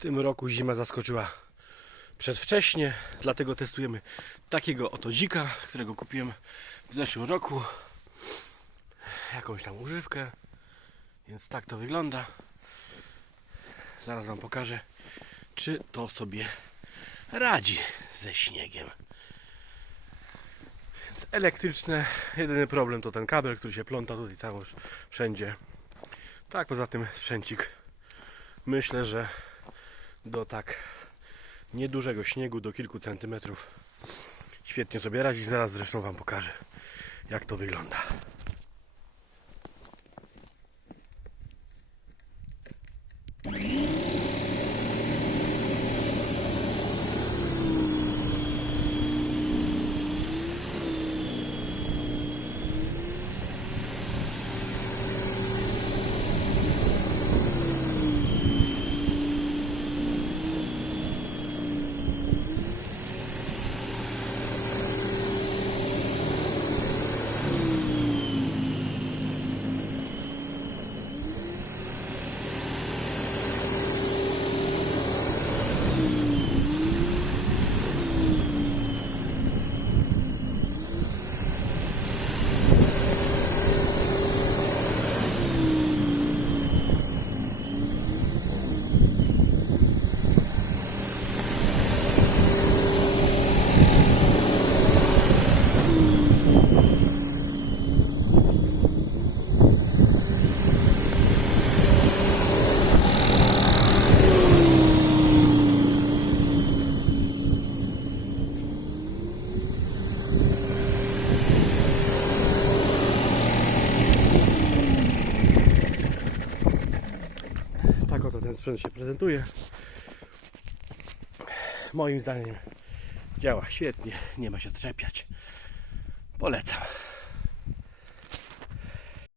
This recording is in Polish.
tym roku zima zaskoczyła przedwcześnie, dlatego testujemy takiego oto dzika, którego kupiłem w zeszłym roku. Jakąś tam używkę, więc tak to wygląda. Zaraz Wam pokażę, czy to sobie radzi ze śniegiem. Więc elektryczne, jedyny problem to ten kabel, który się pląta tutaj cało wszędzie. Tak, poza tym sprzęcik myślę, że do tak niedużego śniegu, do kilku centymetrów świetnie sobie radzi. Zaraz zresztą Wam pokażę, jak to wygląda. Tak oto ten sprzęt się prezentuje. Moim zdaniem działa świetnie, nie ma się czepiać. Polecam.